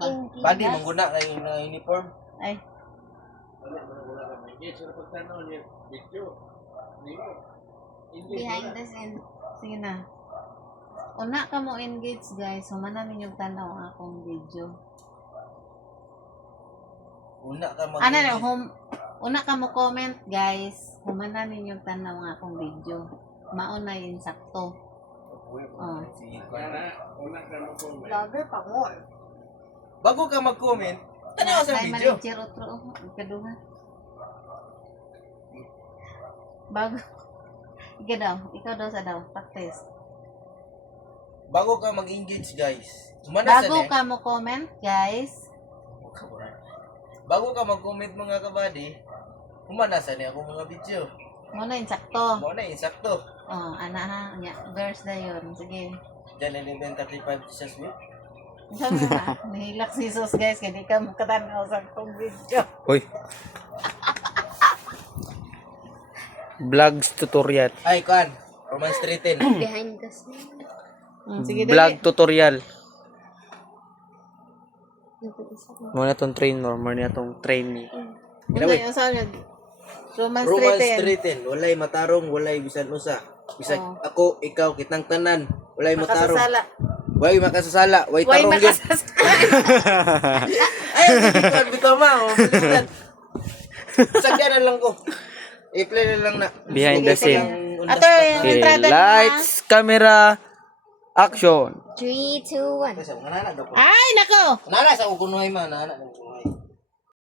ba? Badi mangguna na yung uniform. Ay. Behind the scene. Sige na. Una ka mo engage guys. Humana ninyong tanaw ang akong video. Una ka mag Ano na, una ka mo comment guys. Humana ninyong tanaw ang akong video. Mauna yun sakto. Oh. Vlogger pa more. Bago ka mag-comment, tanaw sa Ay, video. manager otro. Ikaduha. Bago. Ikaw daw sa daw. Practice. Bago ka mag-engage, guys. Humana sa Bago ka mo comment guys. Bago ka mag-comment mga kabady, humana sa ako mga video. Muna yun sakto. Mo na insakto. Oh, ana ha. Verse na yun. Sige. Jan 11:35 sa sweet. Sabi na, nahilak si Jesus guys, kaya di ka makatanaw sa itong video. Hoy. Vlogs tutorial. Ay, kan. Romance 310. Behind the scene. Sige, Vlog dali. tutorial. Muna tong trainer, muna tong trainee. Ano yung saan yun? Romance Romance 310. 310. Walay matarong, walay bisan usa. Bisag Oh. ako, ikaw, kitang tanan. Walay matarong. Makasasala. Way makasasala, way Why tarong gyud. makasasala? Ay, bitaw bitaw ma. Oh, baliktad. Sagdanan lang ko. I-play na lang na. Behind the Sige, scene. sige. Ato yung Okay, entrada na. lights, camera, action. 3, 2, 1. Kasi mga nana daw ko. Ay, nako! Nana sa kukunuhay ma, nana ng kunuhay.